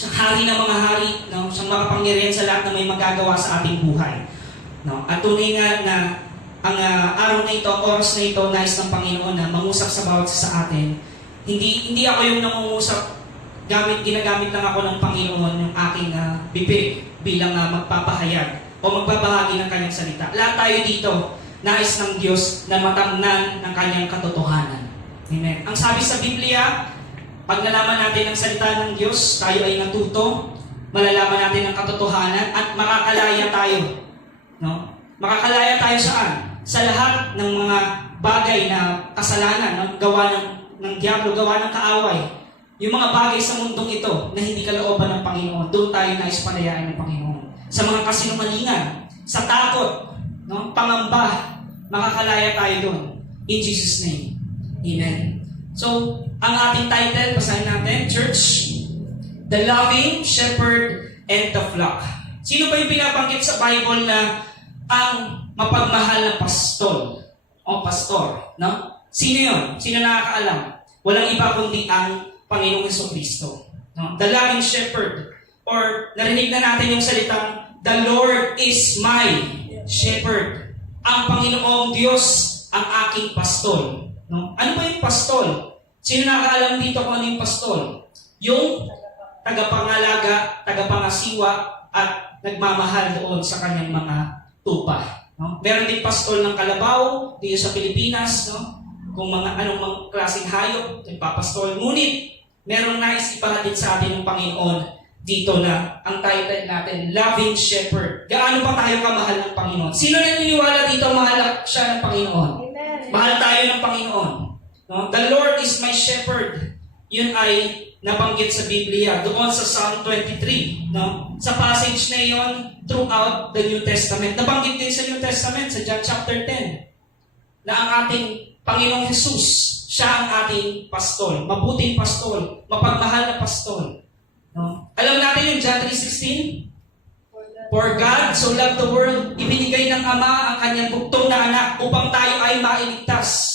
Siyang hari ng mga hari, no? Siyang makapangyarihan sa lahat na may magagawa sa ating buhay. No? At tunay nga na ang araw na ito, oras na ito, nais ng Panginoon na mangusap sa bawat isa sa atin. Hindi ako yung nangungusap, ginagamit lang ako ng Panginoon yung aking bibig bilang magpapahayag o magbabahagi ng kanyang salita. Lahat tayo dito, nais ng Diyos na matamnan ng kanyang katotohanan. Amen. Ang sabi sa Biblia, pag nalaman natin ang salita ng Diyos, tayo ay natuto, malalaman natin ang katotohanan at makakalaya tayo. No? Makakalaya tayo saan? Sa lahat ng mga bagay na kasalanan, gawa ng diablo, gawa ng kaaway. Yung mga bagay sa mundong ito na hindi kalooban ng Panginoon, doon tayo nais palayain ng Panginoon. Sa mga kasinungalingan, sa takot, no? Pangamba, makakalaya tayo doon. In Jesus' name. Amen. So, ang ating title, basahin natin, Church, The Loving Shepherd and the Flock. Sino ba yung pinabanggit sa Bible na ang mapagmahal na pastol o pastor? No? Sino yun? Sino nakakaalam? Walang iba kundi ang Panginoong Jesucristo. No? The Loving Shepherd. Or narinig na natin yung salitang, The Lord is my shepherd. Ang Panginoong Diyos ang aking pastol. No? Ano ba yung pastol? Sino nakakaalam dito kung ano yung pastol? Yung tagapangalaga, tagapangasiwa, at nagmamahal doon sa kanyang mga tupa. No? Meron din pastol ng kalabaw dito sa Pilipinas. No? Kung anong mga klaseng hayop, nagpapastol. Ngunit, merong nais ipahatid sa atin ng Panginoon dito na ang title natin, Loving Shepherd. Gaano pa tayo kamahal ng Panginoon? Sino naniniwala dito mahal siya ng Panginoon? Amen. Mahal tayo ng Panginoon. No? The Lord is my shepherd. Yun ay nabanggit sa Biblia doon sa Psalm 23. No? Sa passage na yon throughout the New Testament. Nabanggit din sa New Testament, sa John chapter 10, na ang ating Panginoong Jesus, siya ang ating pastol. Mabuting pastol. Mapagmahal na pastol. No? Alam natin yung John 3:16? For God so loved the world, ibinigay ng Ama ang kanyang bugtong na anak upang tayo ay mailigtas.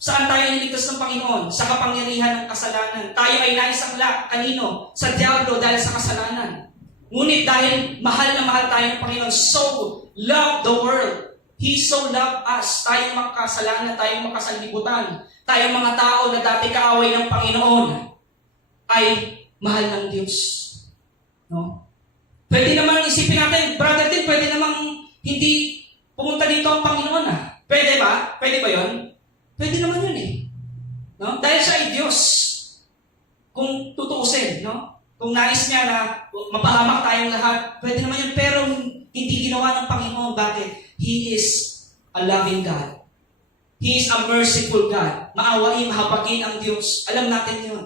Saan tayo niligtas ng Panginoon? Sa kapangyarihan ng kasalanan. Tayo ay naisangla. Kanino? Sa diablo dahil sa kasalanan. Ngunit dahil mahal na mahal tayo ng Panginoon, so loved the world. He so loved us. Tayong makasalanan, tayong makasanlibutan, tayong mga tao na dati kaaway ng Panginoon, ay mahal ng Diyos. No? Pwede naman isipin natin, brother din, pwede namang hindi pumunta dito ang Panginoon. Pwede ba? Pwede ba yun? Pwede naman yun eh. No? Dahil siya ay Diyos. Kung tutuusin, no? Kung nais niya na mapahamak tayong lahat, pwede naman yun. Pero hindi ginawa ng Panginoon. Bakit? He is a loving God. He is a merciful God. Maawain, mahabagin ang Diyos. Alam natin yun.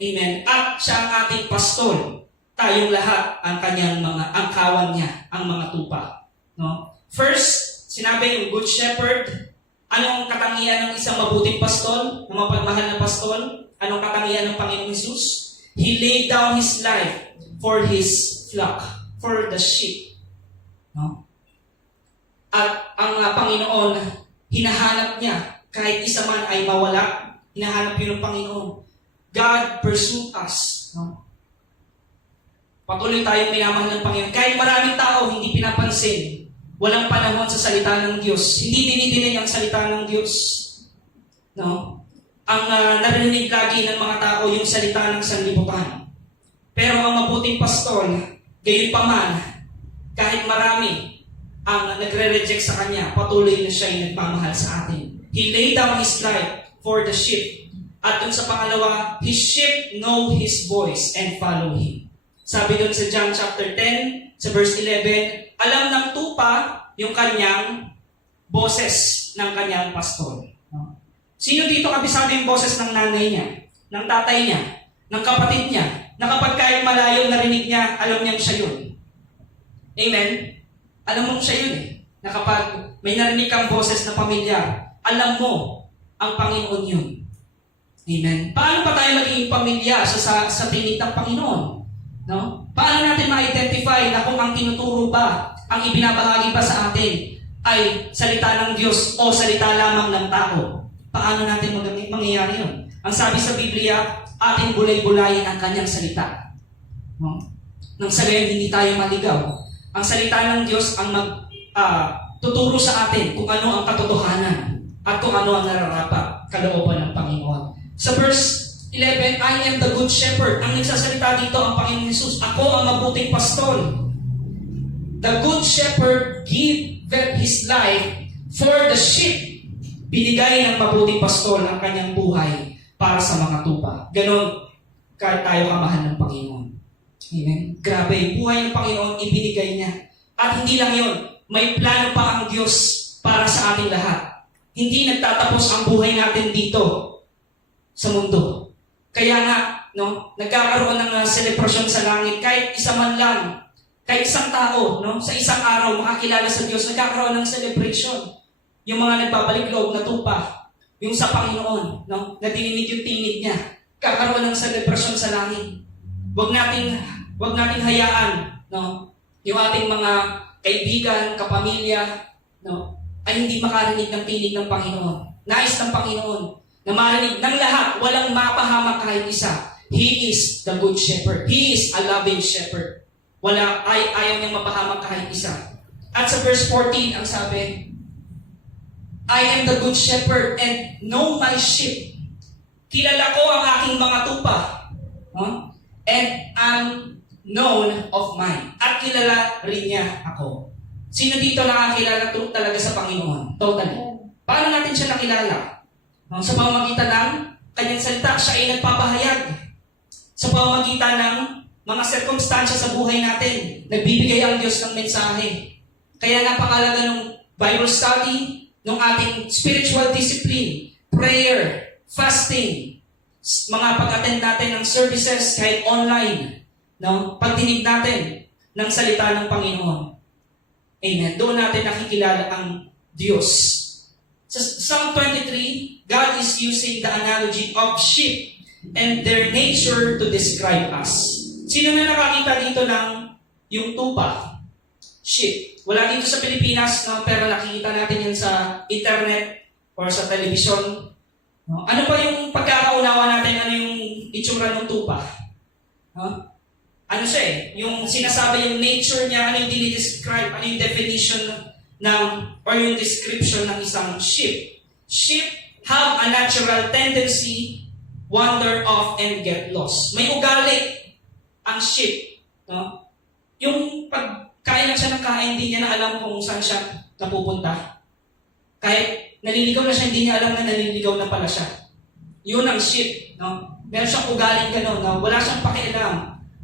Amen. At siya ang ating pastol. Tayong lahat ang kanyang mga angkawan niya, ang mga tupa. No? First, sinabi yung good shepherd. Anong katangian ng isang mabuting pastol, ng mapagmahal na pastol? Anong katangian ng Panginoong Jesus? He laid down His life for His flock, for the sheep. No? At ang Panginoon, hinahanap niya, kahit isa man ay mawala, hinahanap yun ng Panginoon. God pursued us. No? Patuloy tayong minamahal ng Panginoon. Kahit maraming tao hindi pinapansin, walang panahon sa salita ng Diyos. Hindi dinidinig ang salita ng Diyos. No? Ang narinig lagi ng mga tao yung salita ng sanlibutan. Pero ang mabuting pastol, gayon pa man, kahit marami ang nagre-reject sa Kanya, patuloy na siya yung nagmamahal sa atin. He laid down His life for the sheep. At dun sa pangalawa, His sheep know His voice and follow Him. Sabi dun sa John chapter 10, sa verse 11, alam ng tupa yung kanyang boses ng kanyang pastol. Sino dito kabisado yung boses ng nanay niya, ng tatay niya, ng kapatid niya, na kapag kahit malayo narinig niya, alam niyang siya yun? Amen? Alam mo siya yun eh. Na kapag may narinig kang boses na pamilya, alam mo ang Panginoon yun. Amen? Paano pa tayo maging pamilya sa tingin ng Panginoon? No? Paano natin ma-identify na kung ang tinuturo ba, ang ibinabahagi pa sa atin ay salita ng Diyos o salita lamang ng tao? Paano natin mangyayari yun? Ang sabi sa Biblia, ating bulay-bulayin ang kanyang salita. No? Nang sa gayon, hindi tayo maligaw. Ang salita ng Diyos ang tuturo sa atin kung ano ang katotohanan at kung ano ang nararapat kalooban ng Panginoon. Sa verse 11, I am the good shepherd. Ang nagsasalita dito ang Panginoon Jesus. Ako ang mabuting pastol. The good shepherd giveth his life for the sheep. Binigay ng mabuting pastol ang kanyang buhay para sa mga tupa. Ganon tayo kamahal ng Panginoon. Amen? Grabe, buhay ng Panginoon ibinigay niya. At hindi lang yun, may plano pa ang Diyos para sa ating lahat. Hindi nagtatapos ang buhay natin dito sa mundo. Kaya nga, no, nagkakaroon ng selebrasyon sa langit. Kahit isa man lang, kahit isang tao, no, sa isang araw makakilala sa Diyos, nagkakaroon ng celebration. Yung mga nagbabalik loob na tupa, yung sa Panginoon, no, na dininig yung tinig niya, kakaroon ng selebrasyon sa langit. Huwag nating hayaan, no, yung ating mga kaibigan, kapamilya, no, ay hindi makarinig ng tinig ng Panginoon. Nais ng Panginoon na marinig ng lahat, walang mapahamak kahit isa. He is the good shepherd. He is a loving shepherd. Ayaw niyang mapahamak kahit isa. At sa verse 14, ang sabi, I am the good shepherd and know my sheep. Kilala ko ang aking mga tupa. Huh? And am known of mine. At kilala rin niya ako. Sino dito nakakilala talaga sa Panginoon? Totally. Paano natin siya nakilala? Sa pamamagitan ng kanyang salita, siya ay nagpapahayag. Sa pamamagitan ng mga sirkumstansya sa buhay natin, nagbibigay ang Diyos ng mensahe. Kaya napakalaga ng Bible study, ng ating spiritual discipline, prayer, fasting, mga pag-attend natin ng services kahit online, no? Pagdinig natin ng salita ng Panginoon. Amen. Doon natin nakikilala ang Diyos. Sa Psalm 23, God is using the analogy of sheep and their nature to describe us. Sino na nakakita dito ng yung tupa? Sheep. Wala dito sa Pilipinas, no? Pero nakikita natin yan sa internet or sa television. No? Ano ba yung pagkakaunawa natin? Ano yung itsura ng tupa? Huh? Ano siya eh? Yung sinasabi yung nature niya, ano yung dinidescribe, ano yung definition ng, or yung description ng isang sheep. Sheep have a natural tendency, wander off, and get lost. May ugali ang sheep. No? Yung pagkain lang siya ng kain, hindi niya na alam kung saan siya napupunta. Kahit naliligaw na siya, hindi niya alam na naliligaw na pala siya. Yun ang sheep. No? Meron siyang ugaling gano'n, no? Wala siyang pakialam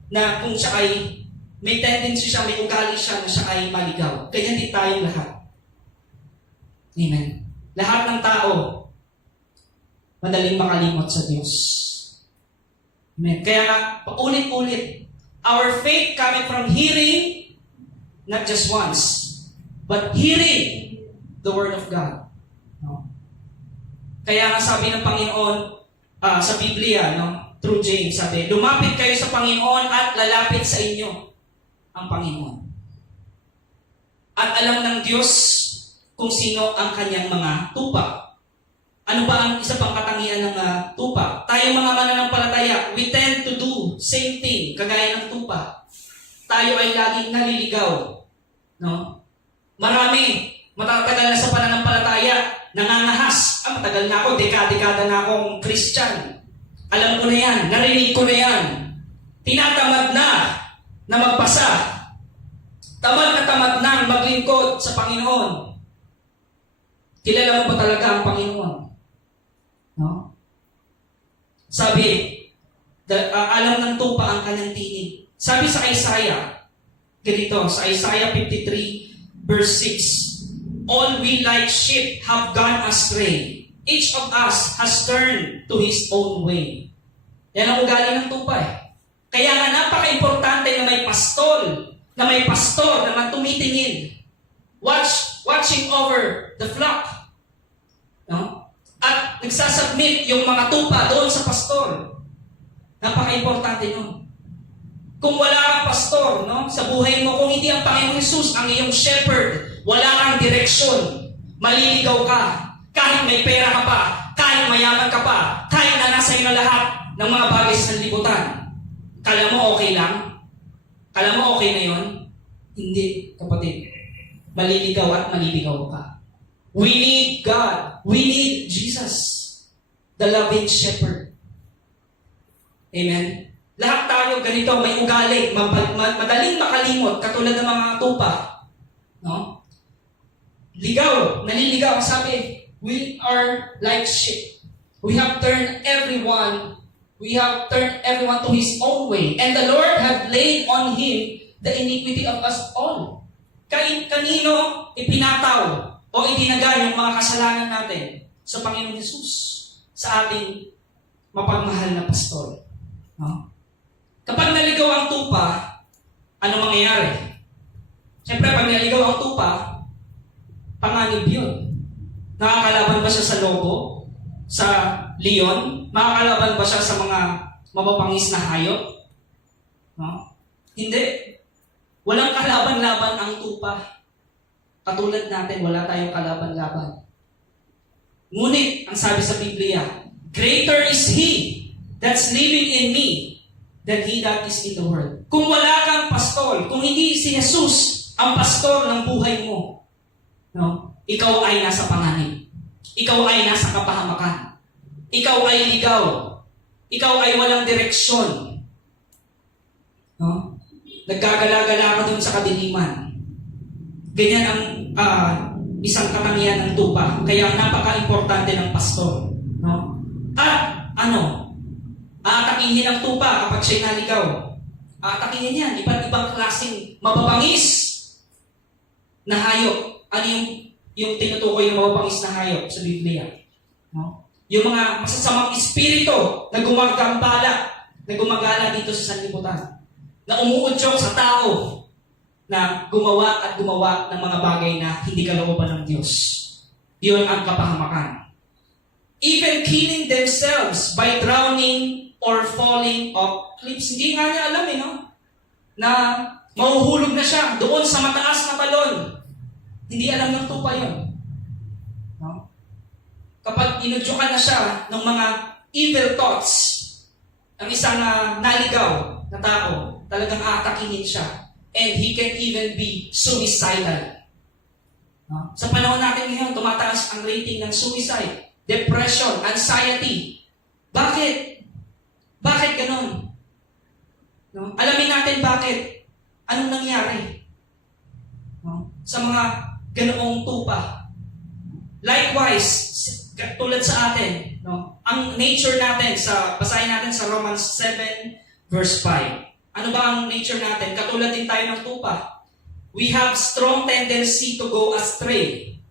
na kung siya ay may tendency siya, may ugali siya na siya ay maligaw. Ganyan din tayong lahat. Amen. Lahat ng tao, madaling makalimot sa Diyos. Amen. Kaya nga, paulit-ulit, our faith coming from hearing, not just once, but hearing the Word of God. No? Kaya nga sabi ng Panginoon sa Biblia, no? Through James, sabi, lumapit kayo sa Panginoon at lalapit sa inyo ang Panginoon. At alam ng Diyos kung sino ang kanyang mga tupa. Ano ba ang isa pang katangian ng tupa? Tayo mga mananampalataya, we tend to do same thing, kagaya ng tupa. Tayo ay laging naliligaw. No? Marami, matatagal na sa pananampalataya, nangangahas. Matagal na ako, dekada-dekada na akong Christian. Alam ko na yan, narinig ko na yan. Tinatamad na magpasa. Tamad na maglingkod sa Panginoon. Kilala mo ba talaga ang Panginoon? No? Sabi, alam ng tupa ang kanyang tinig. Sabi sa Isaiah, ganito, sa Isaiah 53, verse 6, all we like sheep have gone astray. Each of us has turned to his own way. Yan ang ugali ng tupa eh. Kaya nga napaka-importante na may pastor na tumitingin. Watching over the flock. No? At nagsasubmit yung mga tupa doon sa pastor. Napaka-importante nun. Kung wala kang pastor, no, sa buhay mo, kung hindi ang Panginoong Jesus ang iyong shepherd, wala kang direksyon, maliligaw ka. Kahit may pera ka pa, kahit mayaman ka pa, kahit na nasa iyo na lahat ng mga bagay sa libutan. Kala mo okay lang? Kala mo okay na yon? Hindi, kapatid. Maliligaw at maliligaw ka. We need God. We need Jesus, the loving shepherd. Amen? Lahat tayo ganito, may ugali, madaling makalimot, katulad ng mga tupa. No? Ligaw, naliligaw. Sabi, we are like sheep. We have turned everyone to his own way. And the Lord have laid on him the iniquity of us all. Kanino ipinataw o itinaga yung mga kasalanan natin? Sa Panginoon Jesus, sa ating mapagmahal na pastor. No? Kapag naligaw ang tupa, ano mangyayari? Siyempre, pag naligaw ang tupa, panganib yun. Nakakalaban ba siya sa lobo? Sa leon? Makakalaban ba siya sa mga mapapangis na hayop? No? Hindi. Walang kalaban-laban ang tupa. Katulad natin, wala tayong kalaban-laban. Ngunit, ang sabi sa Biblia, greater is He that's living in me than he that is in the world. Kung wala kang pastor, kung hindi si Jesus ang pastor ng buhay mo, no? Ikaw ay nasa panganib. Ikaw ay nasa kapahamakan. Ikaw ay ligaw. Ikaw ay walang direksyon. No? Naggagala-gala ka dun sa kadiliman. Ganyan ang isang katangian ng tupa. Kaya napaka-importante ng pastor. No? At aatakihin ang tupa kapag siya'y naligaw. Aatakihin yan. Iba't ibang klaseng mapapangis na hayop. Ano yung tinutukoy ng mapapangis na hayop sa Biblia? No? Yung mga masasamang espiritu na gumagala dito sa sanlibutan. Na umuudyok sa tao na gumawa ng mga bagay na hindi kalooban ng Diyos. Yun ang kapahamakan. Even killing themselves by drowning or falling off cliffs. Hindi nga niya alam no? Na mahuhulog na siya doon sa mataas na balon. Hindi alam ng tupa yun. No? Kapag inudyukan na siya ng mga evil thoughts, ang isang naligaw na tao, talagang aatakihin siya. And he can even be suicidal. No? Sa panahon natin ngayon, tumataas ang rating ng suicide, depression, anxiety. Bakit? Bakit ganun? No? Alamin natin bakit. Anong nangyari? No? Sa mga ganoong tupa. Likewise, tulad sa atin, no? Ang nature natin, basahin natin sa Romans 7, verse 5. Ano ba ang nature natin? Katulad din tayo ng tupa. We have strong tendency to go astray.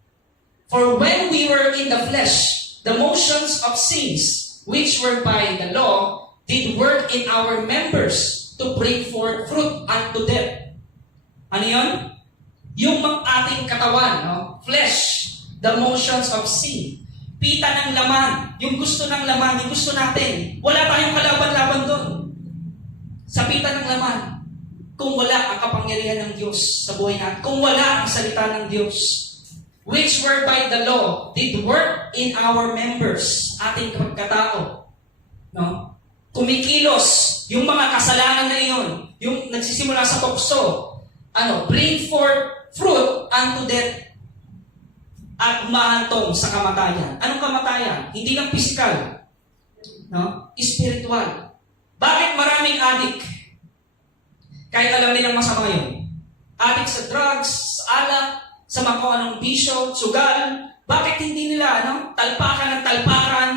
For when we were in the flesh, the motions of sins, which were by the law, did work in our members to bring forth fruit unto death. Ano yun? Yung ating katawan, no? Flesh, the motions of sin. Pita ng laman, yung gusto ng laman, yung gusto natin. Wala tayong kalaban-laban doon. Sa pita ng laman, kung wala ang kapangyarihan ng Diyos sa buhay natin, kung wala ang salita ng Diyos, which were by the law, did work in our members, ating katao. No? Kumikilos, yung mga kasalanan na iyon, yung nagsisimula sa tukso, bring forth fruit unto death, at humahantong sa kamatayan. Anong kamatayan? Hindi lang physical, no? Spiritual. Bakit maraming addict? Kahit alam nilang masama yun. Addict sa drugs, sa alak, sa mga kung anong bisyo, sugal. Bakit hindi nila, talpakan ng talpakan,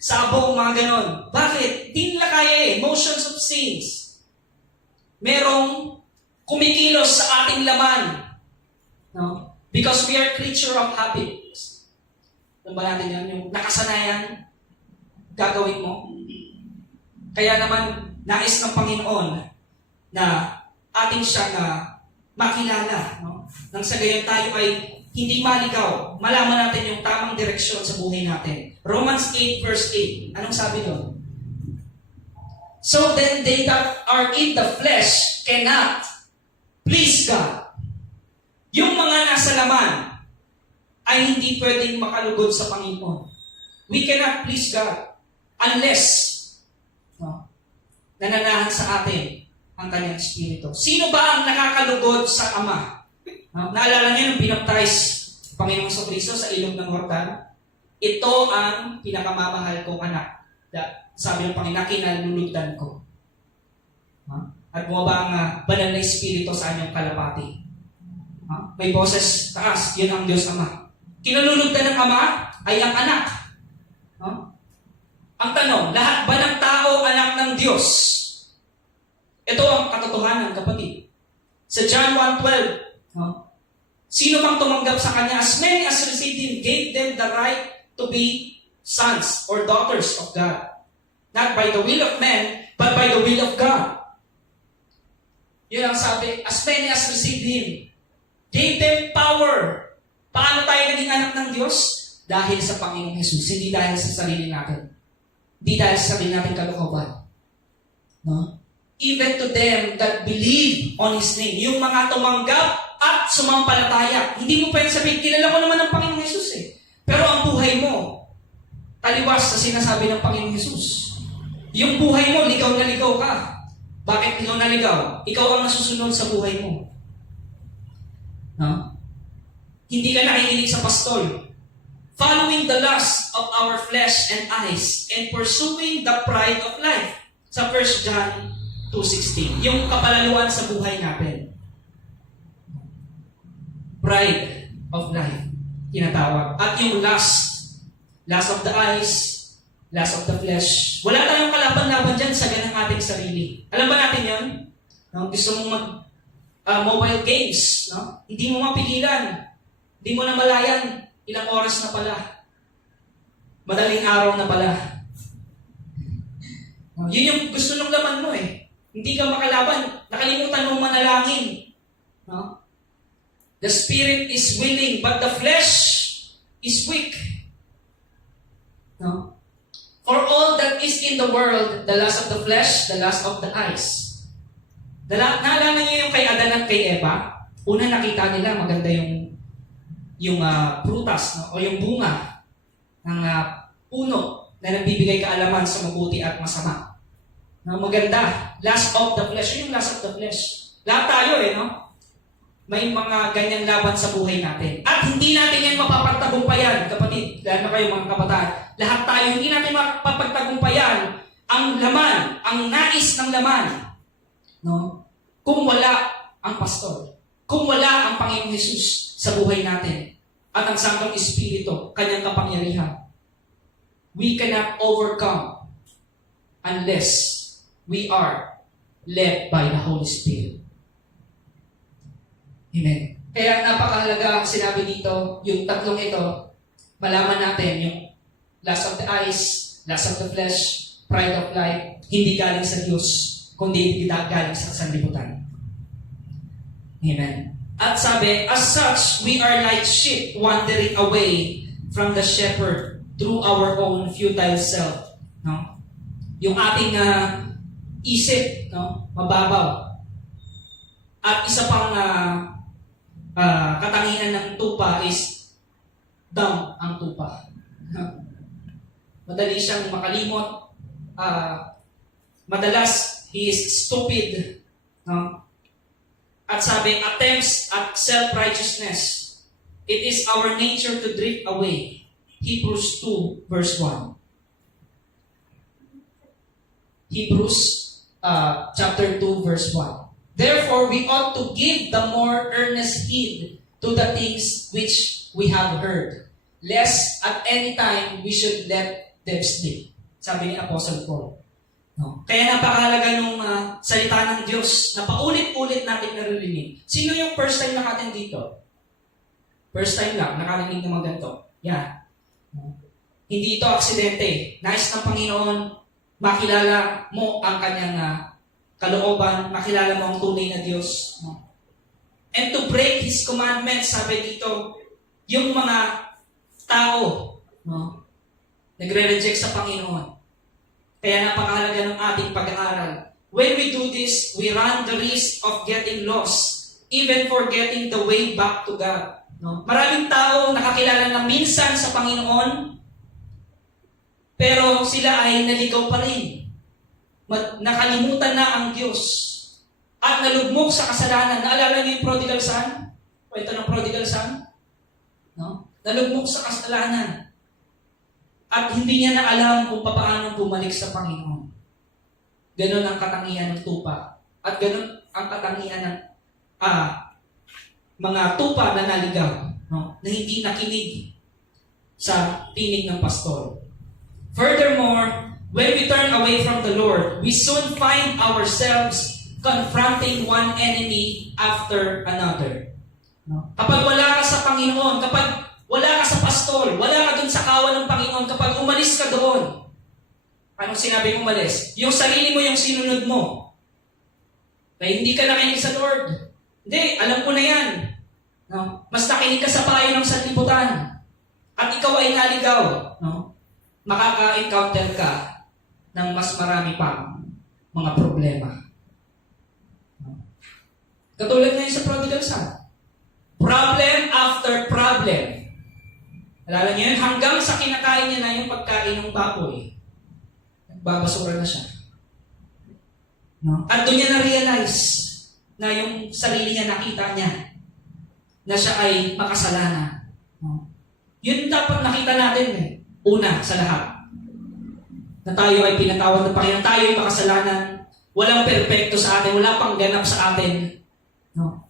sabong, mga ganon. Bakit? Hindi nila kaya motions of sins. Merong kumikilos sa ating laman. No? Because we are creature of habits. Alam ba natin yun? Yung nakasanayan, gagawin mo. Kaya naman, nais ng Panginoon na ating siyang makilala. No? Nang sa gayon tayo ay hindi maligaw. Malaman natin yung tamang direksyon sa buhay natin. Romans 8 verse 8. Anong sabi doon? So then they that are in the flesh cannot please God. Yung mga nasa laman ay hindi pwedeng makalugod sa Panginoon. We cannot please God unless nananahan sa atin ang kanyang espiritu. Sino ba ang nakakalugod sa Ama? Naalala niyo nung binaptize Panginoong Kristo sa ilog ng Jordan? Ito ang pinakamamahal kong anak. Sabi ng Panginoon, kinalulugdan ko. At bumaba ang banal na espiritu sa anyong kalapati. May boses taas, yun ang Diyos Ama. Kinalulugdan ng Ama ay ang anak. Ang tanong, lahat ba ng tao anak ng Diyos? Ito ang katotohanan, kapatid. Sa John 1:12, sino mang tumanggap sa Kanya, as many as received Him, gave them the right to be sons or daughters of God. Not by the will of man, but by the will of God. Yun ang sabi, as many as received Him, gave them power. Paano tayo naging anak ng Diyos? Dahil sa Panginoong Jesus, hindi dahil sa sarili natin. Hindi dahil sa sarili natin kalooban. No? Even to them that believe on His name. Yung mga tumanggap at sumampalataya. Hindi mo pwede sabihin, kilala ko naman ang Panginoong Jesus eh. Pero ang buhay mo, taliwas sa sinasabi ng Panginoong Jesus. Yung buhay mo, ligaw na ligaw ka. Bakit ikaw na ligaw? Ikaw ang nasusunod sa buhay mo. No? Hindi ka nakikinig sa pastol. Following the lust of our flesh and eyes and pursuing the pride of life. Sa 1 John 2:16. Yung kapalaluan sa buhay natin. Pride of life. Tinatawag. At yung lust of the eyes, lust of the flesh. Wala tayong kalaban-laban dyan sa ganang ating sarili. Alam ba natin yun? No? Gusto mong mobile games. No? Hindi mo mapigilan. Hindi mo na malayan. Ilang oras na pala. Madaling araw na pala. No? Yun yung gusto ng laman mo eh. Hindi ka makalaban. Nakalimutan mong manalangin. No? The spirit is willing, but the flesh is weak. No? For all that is in the world, the lust of the flesh, the lust of the eyes. Naalala niyo yung kay Adan at kay Eva? Una nakita nila maganda yung prutas, no? O yung bunga ng puno na nagbibigay kaalaman sa mabuti at masama. No, maganda. Lust of the flesh. Yung lust of the flesh. Lahat tayo no? May mga ganyan laban sa buhay natin. At hindi natin yan mapapagtagumpayan, kapatid. Lalo na kayo mga kabataan. Lahat tayo, hindi natin mapapagtagumpayan ang laman, ang nais ng laman. No? Kung wala ang pastor. Kung wala ang Panginoong Jesus sa buhay natin. At ang Santong Espiritu, Kanyang kapangyarihan. We cannot overcome unless we are led by the Holy Spirit. Amen. Kaya napakahalaga ang sinabi dito, yung tatlong ito, malaman natin yung lust of the eyes, lust of the flesh, pride of life, hindi galing sa Diyos, kundi galing sa sanlibutan. Amen. At sabi, as such, we are like sheep wandering away from the shepherd through our own futile self. No? Yung ating isip, no? Mababaw. At isa pang katangian ng tupa is dumb ang tupa. Madali siyang makalimot. Madalas, he is stupid. No? At sabi, attempts at self-righteousness. It is our nature to drift away. Hebrews 2 verse 1. Hebrews chapter 2 verse 1. Therefore, we ought to give the more earnest heed to the things which we have heard, lest at any time we should let them slip. Sabi ni Apostle Paul. No? Kaya napakahalaga nung salita ng Diyos na paulit-ulit natin naririnig. Sino yung first time nakatin dito? First time lang, nakarinig ng mga ganito. Yan. No? Hindi ito aksidente. Nais ng Panginoon, makilala mo ang kanyang kalooban, makilala mo ang tunay na Diyos. No? And to break His commandments, sabi dito, yung mga tao, no? Nagre-reject sa Panginoon. Kaya napakahalaga ng ating pag-aaral. When we do this, we run the risk of getting lost, even forgetting the way back to God. No? Maraming tao nakakilala na minsan sa Panginoon, pero sila ay naligaw pa rin. Nakalimutan na ang Diyos. at nalugmok sa kasalanan. Naalala niyo yung prodigal son? Kwento ng prodigal son? No? Nalugmok sa kasalanan. At hindi niya na alam kung paano bumalik sa Panginoon. Ganon ang katangian ng tupa. At ganon ang katangian ng mga tupa na naligaw, no? Na hindi nakinig sa tinig ng pastor. Furthermore, when we turn away from the Lord, we soon find ourselves confronting one enemy after another. No? Kapag wala ka sa Panginoon, kapag wala ka sa pastor, wala ka dun sa kawan ng Panginoon, kapag umalis ka doon, anong sinabi mo umalis? Yung sarili mo yung sinunod mo. Kaya hindi ka nakinig sa Lord. Hindi, alam ko na yan. No? Mas nakinig ka sa payo ng sanlibutan. At ikaw ay naligaw. No? Makaka-encounter ka ng mas marami pang mga problema. No? Katulad ngayon sa prodigal son. Problem after problem. Alala niyo yun? Hanggang sa kinakain niya na yung pagkain ng baboy. Nagbabasura na siya. No? At doon niya na-realize na yung sarili niya nakita niya na siya ay makasalanan. No? Yun dapat nakita natin eh. Una sa lahat. Na tayo ay pinatawad ng Panginoon. Tayo ay makasalanan. Walang perpekto sa atin. Wala pang ganap sa atin. No?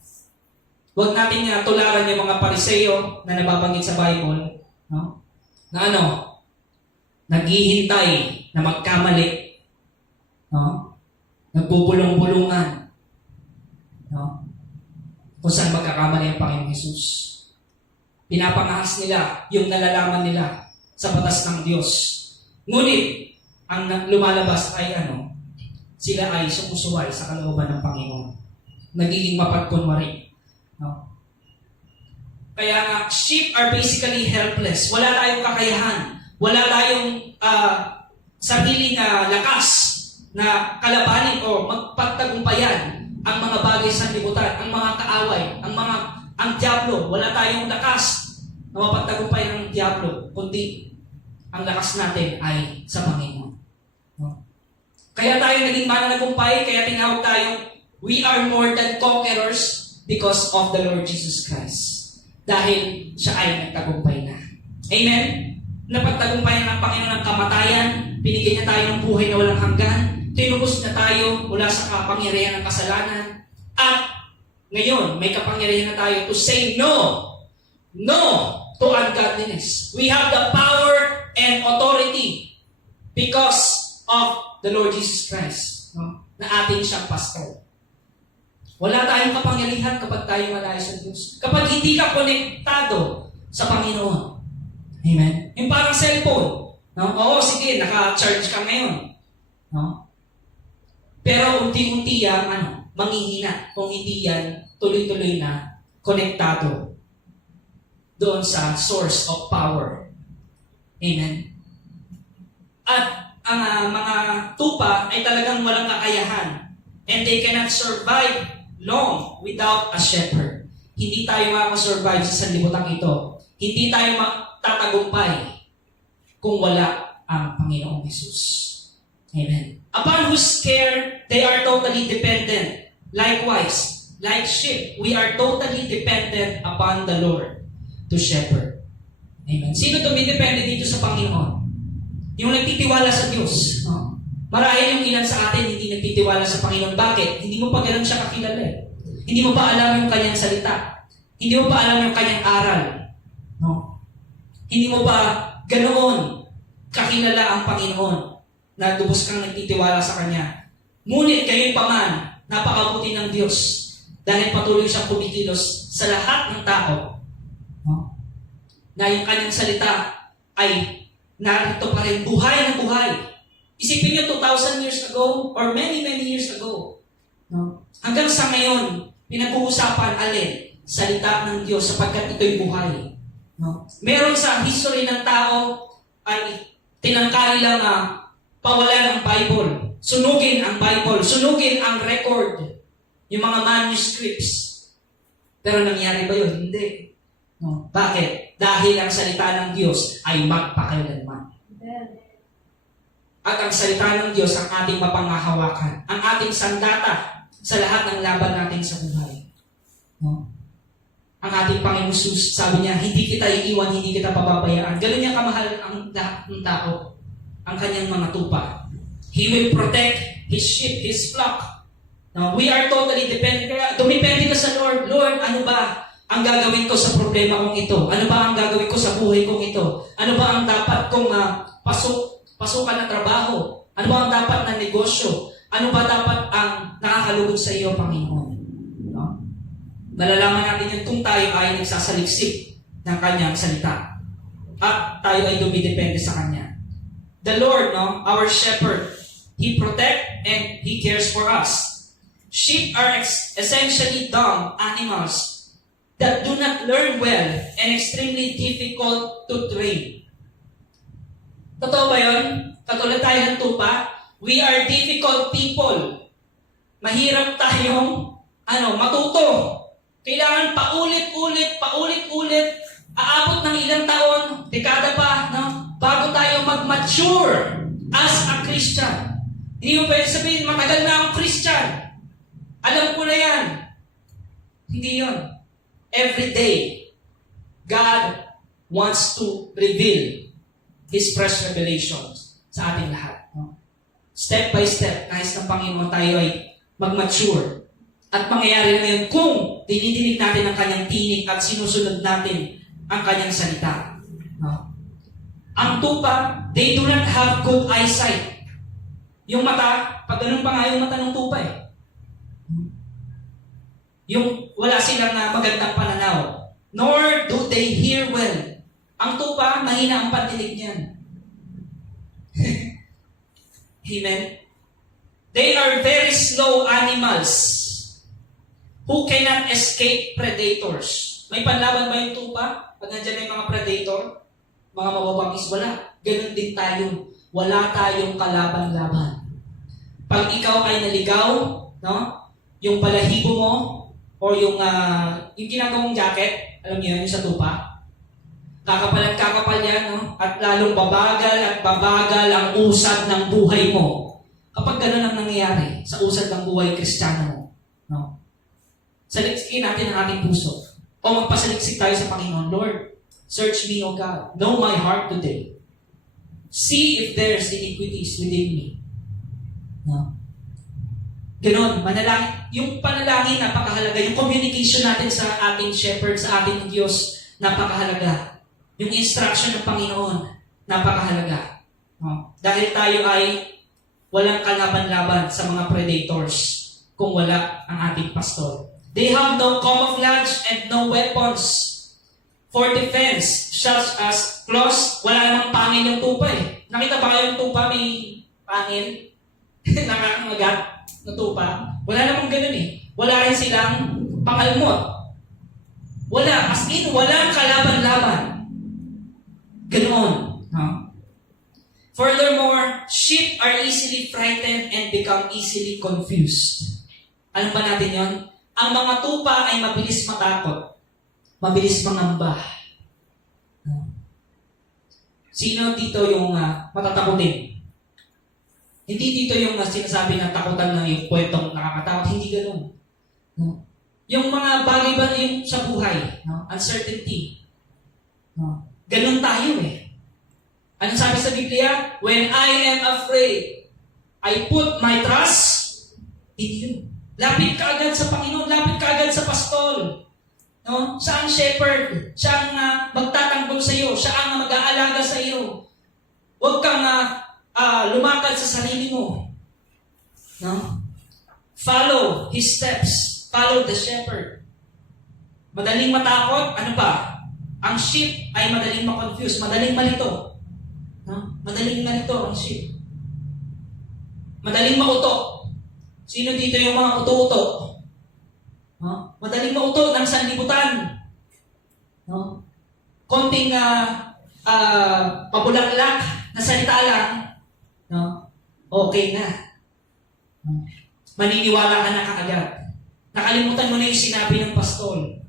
Huwag natin tularan yung mga Pariseo na nababanggit sa Bible. No? Na naghihintay na magkamali. No? Nagbubulong-bulungan. No? Kung saan magkakamali ang Panginoong Hesus. Pinapangahas nila yung nalalaman nila sa batas ng Diyos. Ngunit, ang lumalabas ay sila ay sumusuway sa kalooban ng Panginoon. Nagiging mapagkunwari. No? Kaya sheep are basically helpless. Wala tayong kakayahan. Wala tayong sariling lakas na kalabanin o magpagtagumpayan ang mga bagay sa libutan, ang mga kaaway, ang diablo. Wala tayong lakas na mapagtagumpayan ng diablo, kundi ang lakas natin ay sa Panginoon. No? Kaya tayo naging mananagumpay, kaya tinawag tayong we are more than conquerors because of the Lord Jesus Christ. Dahil siya ay nagtagumpay na. Amen? Napagtagumpayan ng Panginoon ng kamatayan, binigyan niya tayo ng buhay na walang hanggan, tinubos na tayo mula sa kapangyarihan ng kasalanan, at ngayon, may kapangyarihan na tayo to say no to ungodliness. We have the power and authority because of the Lord Jesus Christ, no? Na ating siyang pastor. Wala tayong kapangyarihan kapag tayo malayo sa Diyos. Kapag hindi ka konektado sa Panginoon. Amen? Yung parang cellphone. No? Oo, sige, naka-charge ka ngayon. No? Pero unti-unti yan, manghihina. Kung hindi yan, tuloy-tuloy na konektado doon sa source of power. Amen? At ang mga tupa ay talagang walang kakayahan. And they cannot survive long without a shepherd. Hindi tayo makakasurvive sa sanlibutan ito. Hindi tayo matatagumpay kung wala ang Panginoong Hesus. Amen. Upon whose care, they are totally dependent. Likewise, like sheep, we are totally dependent upon the Lord to shepherd. Amen. Sino dumidepende dito sa Panginoon? Yung nagtitiwala sa Diyos. No? Marahil yung ilan sa atin hindi nagtitiwala sa Panginoon. Bakit? Hindi mo pa ganun siya kakilala eh. Hindi mo pa alam yung kanyang salita. Hindi mo pa alam yung kanyang aral. No? Hindi mo pa ganoon kakilala ang Panginoon na lubos kang nagtitiwala sa Kanya. Ngunit kayo'y paman, napakabuti ng Diyos dahil patuloy siyang kumikilos sa lahat ng tao. No? Na yung kanyang salita ay narito pa rin buhay na buhay. Isipin niyo 2,000 years ago or many years ago. No? Hanggang sa ngayon, pinag-uusapan alin? Salita ng Diyos sapagkat ito'y buhay. No? Meron sa history ng tao ay tinangkali lang pawalan ang Bible. Sunugin ang Bible. Sunugin ang record. Yung mga manuscripts. Pero nangyari ba yun? Hindi. No? Bakit? Dahil ang salita ng Diyos ay magpakailanman. At ang salita ng Diyos ang ating mapangahawakan, ang ating sandata, sa lahat ng laban natin sa buhay. No? Ang ating Panginoon Jesus, sabi niya, hindi kita iiwan, hindi kita pababayaan. Ganun niya kamahal ang lahat ng tao, ang kanyang mga tupa. He will protect His sheep, His flock. Now, we are totally dependent. Kaya dumipende ka sa Lord. Lord, ano ba ang gagawin ko sa problema kong ito? Ano ba ang gagawin ko sa buhay kong ito? Ano ba ang dapat kong pasukan na trabaho? Ano ba ang dapat na negosyo? Ano ba dapat ang nakakalugod sa iyo, Panginoon? No? Malalaman natin yun kung tayo ay nagsasaliksik ng kanyang salita. At tayo ay dumidepende sa kanya. The Lord, no, our shepherd, He protect and He cares for us. Sheep are essentially dumb animals that do not learn well and extremely difficult to train. Totoo ba yun? Katulad tayo ng tupa, we are difficult people. Mahirap tayong matuto. Kailangan paulit-ulit, aabot ng ilang taon, dekada pa, no? Bago tayo mag-mature as a Christian. Hindi mo pwede sabihin, matagal na akong Christian. Alam ko na yan. Hindi yun. Every day, God wants to reveal His fresh revelations sa ating lahat. No? Step by step, nais ng Panginoon tayo ay mag-mature. At mangyayari na yun kung dinidinig natin ang kanyang tinig at sinusunod natin ang kanyang salita. No? Ang tupa, they do not have good eyesight. Yung mata, pag ganun pa nga yung mata ng tupa eh. Yung wala silang magandang pananaw. Nor do they hear well. Ang tupa, mahina ang pandinig niyan. Amen? They are very slow animals who cannot escape predators. May panlaban ba yung tupa? Pag nandiyan may mga predator, mga mababangis, wala. Ganun din tayo. Wala tayong kalaban-laban. Pag ikaw ay naligaw, no? Yung balahibo mo, or yung ginagawang jacket, alam niyo yun, yung sa tupa, kakapal yan, no? At lalong babagal ang usad ng buhay mo. Kapag gano'n ang nangyayari sa usad ng buhay Kristiyano mo, no? Saliksikin natin ang ating puso. O magpasaliksik tayo sa Panginoon. Lord, search me, O God. Know my heart today. See if there's iniquities within me. No? Ganon, manalangin. Yung panalangin, napakahalaga. Yung communication natin sa ating shepherd, sa ating Diyos, napakahalaga. Yung instruction ng Panginoon, napakahalaga. No? Dahil tayo ay walang kalaban-laban sa mga predators kung wala ang ating pastor. They have no camouflage and no weapons for defense, such as claws. Wala namang pangil yung tupa eh. Nakita ba kayo yung tupa may pangil? Nakakamagat na tupa. Wala namang ganun eh. Wala rin silang pangalmot. Wala. As in, walang kalaban-laban. Ganoon. No? Furthermore, sheep are easily frightened and become easily confused. Alam ba natin yon? Ang mga tupa ay mabilis matakot. Mabilis mangamba. No? Sino dito yung matatakutin? Hindi dito yung sinasabi na takutan na yung kwentong nakakatakot. Hindi ganun. No? Yung mga bagay ba yung sa buhay, no? Uncertainty. No? Ganun tayo eh. Anong sabi sa Biblia? When I am afraid, I put my trust in you. Lapit ka agad sa Panginoon. Lapit ka agad sa pastol. No? Siya ang shepherd. Siya ang magtatanggol sa iyo. Siya ang mag-aalaga sa iyo. Huwag kang lumakad sa sarili mo. No? Follow His steps. Follow the shepherd. Madaling matakot, ano ba? Ang sheep ay madaling ma-confuse, madaling malito. No? Madaling malito ang sheep. Madaling mauto. Sino dito yung mga uto-uto? No? Madaling mauto ng sanlibutan. No? Konting pabulaklak na salita lang, no? Okay na. Maniniwala ka na kaagad. Nakalimutan mo na yung sinabi ng pastol.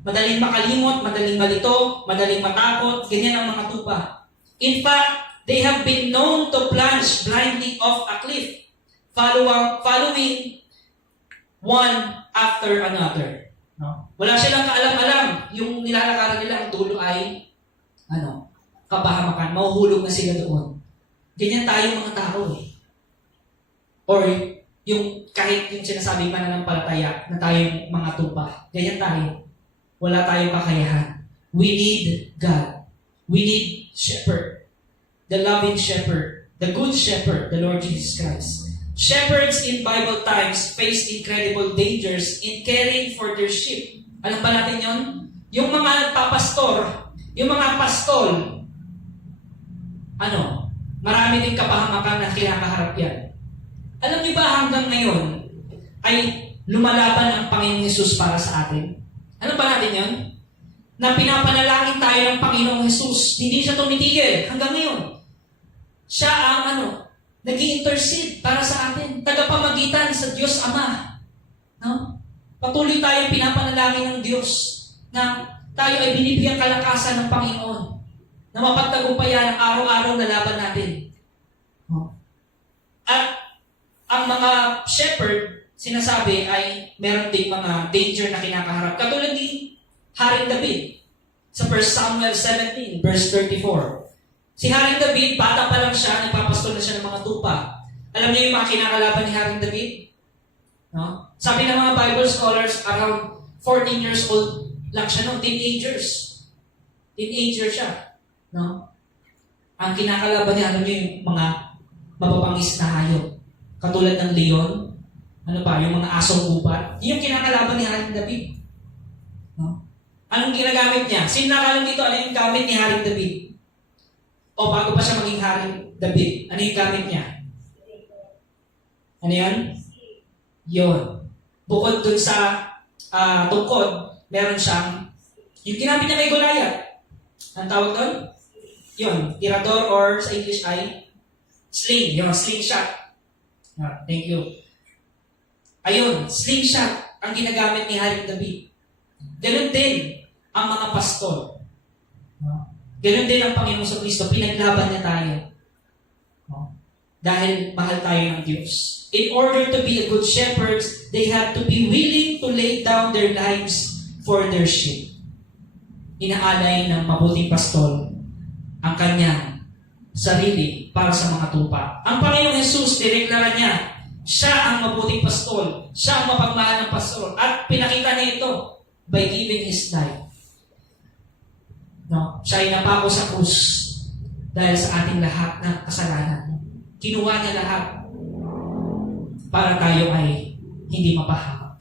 Madaling makalimot, madaling malito, madaling matakot, ganyan ang mga tupa. In fact, they have been known to plunge blindly off a cliff, following one after another. No? Wala silang kaalam-alam. Yung nilalakaran nila, ang dulo ay kapahamakan. Mahuhulog na sila doon. Ganyan tayo mga tao eh. Or yung kahit yung sinasabing pananampalataya na tayong mga tupa. Ganyan tayo. Wala tayong kakayahan. We need God. We need shepherd. The loving shepherd. The good shepherd, the Lord Jesus Christ. Shepherds in Bible times faced incredible dangers in caring for their sheep. Alam ba natin yon? Yung mga nagpapastor, yung mga pastol, marami din kapahamakan na kinakaharap yan. Alam niyo ba hanggang ngayon ay lumalaban ang Panginoong Hesus para sa atin? Alam ba natin yon? Na pinapanalangin tayo ng Panginoong Hesus, hindi siya tumitigil hanggang ngayon. Siya ang nag-i-intercede para sa atin, tagapamagitan sa Diyos Ama. No? Patuloy tayong pinapanalangin ng Diyos na tayo ay binibigyan kalakasan ng Panginoon na mapagtagumpayan ang araw-araw na laban natin. No? At ang mga shepherd, sinasabi ay meron ding mga danger na kinakaharap. Katulad ni Haring David sa 1 Samuel 17, verse 34. Si Haring David, bata pa lang siya, nagpapastol na siya ng mga tupa. Alam niyo yung mga kinakalaban ni Haring David? No? Sabi ng mga Bible scholars, around 14 years old lang siya, teenagers. Teenager siya. No? Ang kinakalaban niya, alam niyo yung mga mapapangis na hayop. Katulad ng leon, yung mga asong gubat. Yung kinakalaban ni Haring David. No? Anong ginagamit niya? Sino nakalam dito, ano yung gamit ni Haring David? O bago pa siya maging Haring David, ano yung gamit niya? Ano yan? Yun. Bukod dun sa tungkod, meron siyang, yung ginamit niya kay Goliath. Ang tawag doon? Yun, tirador or sa English ay sling. Yun, slingshot. Thank you. Ayun, slingshot ang ginagamit ni Haring David. Ganun din ang mga pastor. Ganun din ang Panginoon sa Kristo, pinaglaban niya tayo. Dahil mahal tayo ng Diyos. In order to be a good shepherd, they have to be willing to lay down their lives for their sheep. Inaalay ng mabuting pastol ang kanyang sarili para sa mga tupa. Ang Panginoong Jesus, dineklara niya, siya ang mabuting pastol, siya ang mapagmahal ng pastol, at pinakita niya ito by giving His life. No? Siya ay napako sa krus dahil sa ating lahat ng kasalanan. Kinuha niya lahat para tayo ay hindi mapahamak.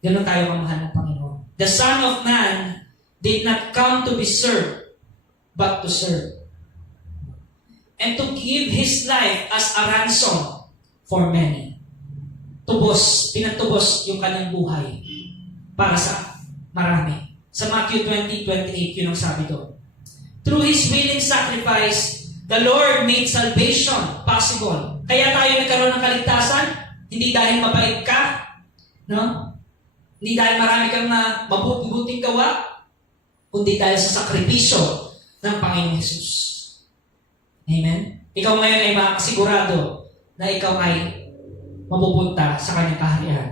Ganun tayo kamahal ng Panginoon. The Son of Man did not come to be served, but to serve. And to give His life as a ransom for many. Pinagtubos yung kanyang buhay para sa marami. Sa Matthew 20:28, yun ang sabi doon. Through His willing sacrifice, the Lord made salvation possible. Kaya tayo nagkaroon ng kaligtasan, hindi dahil mabait ka, no? Hindi dahil marami kang mabuting gawa, kundi dahil sa sakripisyo ng Panginoong Jesus. Amen? Ikaw ngayon ay makasigurado na ikaw ay mapupunta sa kanyang kaharian,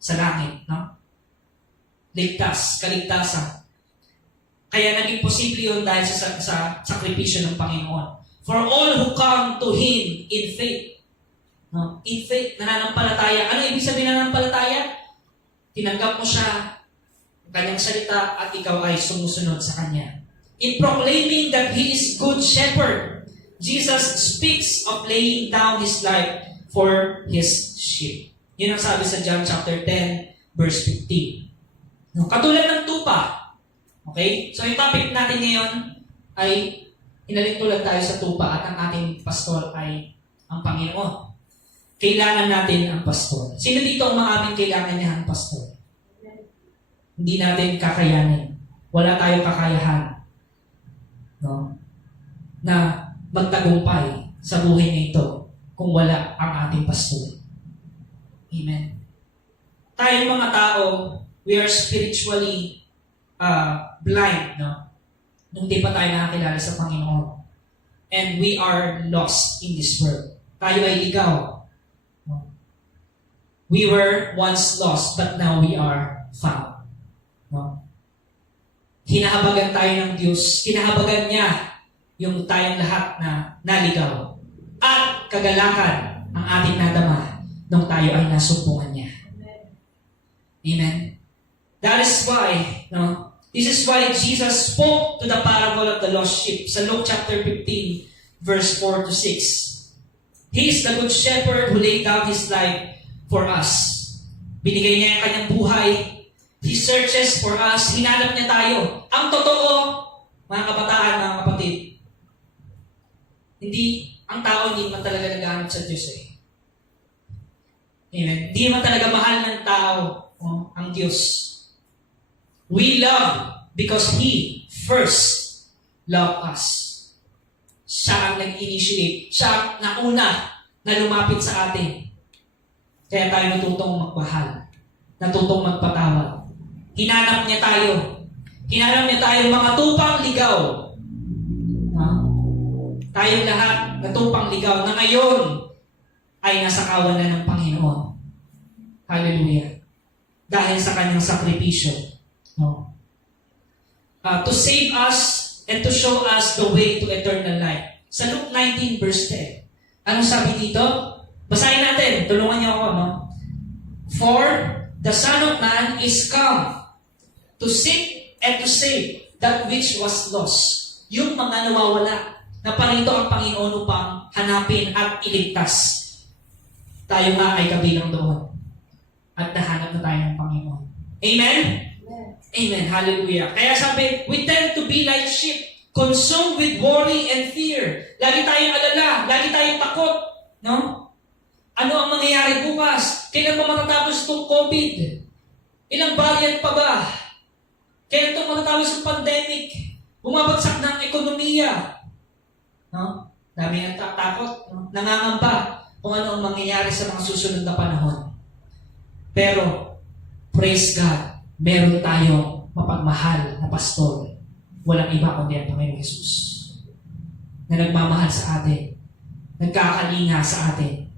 sa langit, no? Ligtas, kaligtasan. Kaya naging posible yun dahil sa sakripisyo ng Panginoon. For all who come to Him in faith. No? In faith, nananampalataya. Ano ibig sabihin nananampalataya? Tinanggap mo siya, ang kanyang salita, at ikaw ay sumusunod sa Kanya. In proclaiming that He is good shepherd, Jesus speaks of laying down His life for His sheep. Yun ang sabi sa John chapter 10, verse 15. No, katulad ng tupa. Okay? So yung topic natin ngayon ay inalintulad tayo sa tupa at ang ating pastor ay ang Panginoon. Kailangan natin ang pastor. Sino dito ang maaming kailangan niya ang pastor? Hindi natin kakayanin. Wala tayong kakayahan. No? Na magtagumpay sa buhay na ito kung wala ang ating pastor. Amen. Tayong mga tao, we are spiritually blind, no? Nung di pa tayo nakakilala sa Panginoon. And we are lost in this world. Tayo ay ligaw. No? We were once lost, but now we are found. No? Hinahabagan tayo ng Diyos. Hinahabagan niya yung tayong lahat na naligaw. At kagalakan ang ating nadama nung tayo ay nasumpungan niya. Amen? That is why, no? This is why Jesus spoke to the parable of the lost sheep sa Luke chapter 15, verse 4 to 6. He is the good shepherd who laid down His life for us. Binigay niya ang kanyang buhay. He searches for us. Hinanap niya tayo. Ang totoo, mga kabataan, mga kapatid, ang tao hindi man talaga naghahanap sa Diyos eh. Amen. Hindi man talaga mahal ng tao ang Diyos. We love because He first loved us. Siya ang nag-initiate. Siya ang nauna na lumapit sa atin. Kaya tayo natutong magmahal. Natutong magpatawad. Hinanap niya tayo. Hinanap niya tayo mga tupang ligaw. Tayong lahat natupang ligaw na ngayon ay nasa kawalan ng Panginoon. Hallelujah. Dahil sa kanyang sakripisyo. No? To save us and to show us the way to eternal life. Sa Luke 19 verse 10. Anong sabi dito? Basahin natin. Tulungan niyo ako, no? For the Son of Man is come to seek and to save that which was lost. Yung mga nawawala, na parito ang Panginoon upang hanapin at iligtas. Tayo nga ay kabilang doon. At nahanap na tayo ng Panginoon. Amen? Amen. Hallelujah. Kaya sabi, we tend to be like sheep, consumed with worry and fear. Lagi tayong alala, lagi tayong takot. No? Ano ang mangyayari bukas? Kailan pa matatapos itong COVID? Ilang variant pa ba? Kailan ito matatapos yung pandemic? Bumabagsak ng ekonomiya. No? Dami ang takot. No? Nangangamba kung ano ang mangyayari sa mga susunod na panahon. Pero, praise God, meron tayong mapagmahal na pastor. Walang iba kundi ang Panginoon Jesus. Na nagmamahal sa atin. Nagkakalinga sa atin.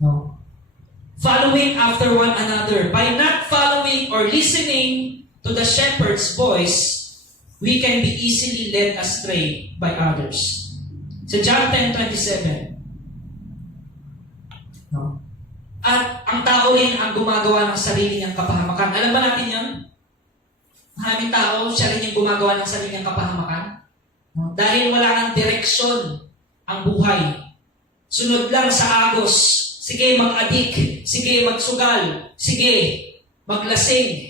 No? Following after one another. By not following or listening to the shepherd's voice, we can be easily led astray by others. Sa John 10:27. No? At ang tao rin ang gumagawa ng sarili niyang kapahamakan. Alam ba natin yan? Maraming tao, siya rin yung gumagawa ng sarili niyang kapahamakan. No? Dahil wala nang direksyon ang buhay. Sunod lang sa agos. Sige, mag-adik. Sige, magsugal. Sige, maglasing.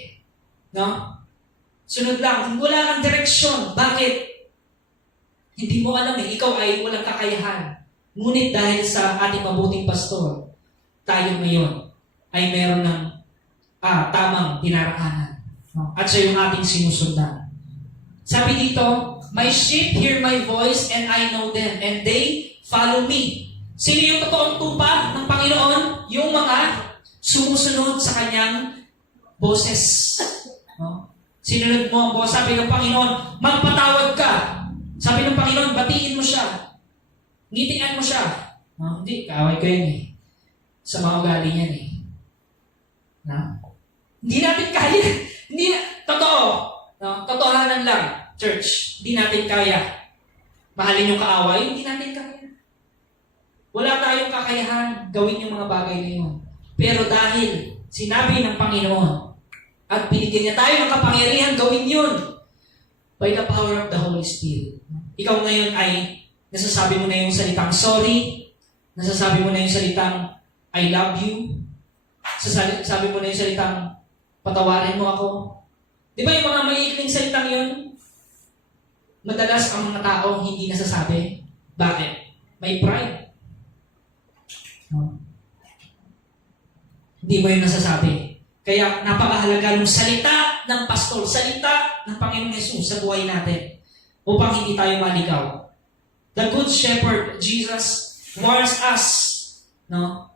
No? Sunod lang. Wala kang direksyon. Bakit? Hindi mo alam eh. Ikaw ay walang kakayahan. Ngunit dahil sa ating mabuting pastor, tayo ngayon ay meron ng tamang dinaraanan. No? At siya yung ating sinusundan. Sabi dito, my sheep hear my voice and I know them and they follow me. Sino yung totoong tupa ng Panginoon? Yung mga sumusunod sa kanyang boses. No? Sinunod mo ang boses. Sabi ng Panginoon, magpatawad ka. Sabi ng Panginoon, batiin mo siya. Ngitian mo siya. No? Hindi, kaaway ko yun eh. Sa mga ugali niyan eh. No? Hindi natin kaya. Totoo. No? Totohanan lang, church. Hindi natin kaya. Mahalin yung kaaway, hindi natin kaya. Wala tayong kakayahan gawin yung mga bagay na yun. Pero dahil sinabi ng Panginoon at binigyan niya tayo ng kapangyarihan gawin yun by the power of the Holy Spirit. Ikaw ngayon ay nasasabi mo na yung salitang sorry, nasasabi mo na yung salitang I love you, sabi mo na yung salitang patawarin mo ako. Di ba yung mga maiikling salitang yun? Madalas ang mga tao hindi nasasabi. Bakit? May pride. No? Hindi mo yung nasasabi. Kaya napakahalaga ng salita ng pastor, salita ng Panginoong Yesus sa buhay natin upang hindi tayo maligaw. The Good Shepherd, Jesus, warns us, no,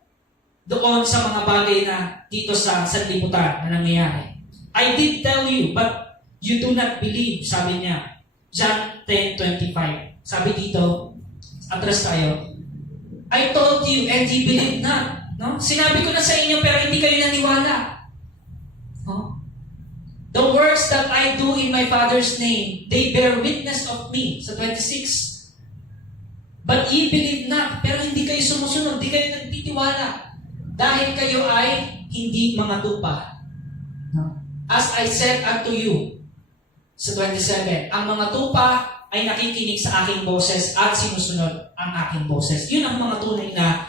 doon sa mga bagay na dito sa sanlibutan na nangyayari. I did tell you, but you do not believe, sabi niya. John 10:25. Sabi dito, atras tayo, I told you and you believe not. No? Sinabi ko na sa inyo pero hindi kayo The works that I do in my Father's name, they bear witness of me. Sa 26. But ye believe not, pero hindi kayo sumusunod, hindi kayo nagtitiwala. Dahil kayo ay hindi mga tupa. As I said unto you, sa 27, ang mga tupa ay nakikinig sa aking boses at sinusunod ang aking boses. Yun ang mga tunay na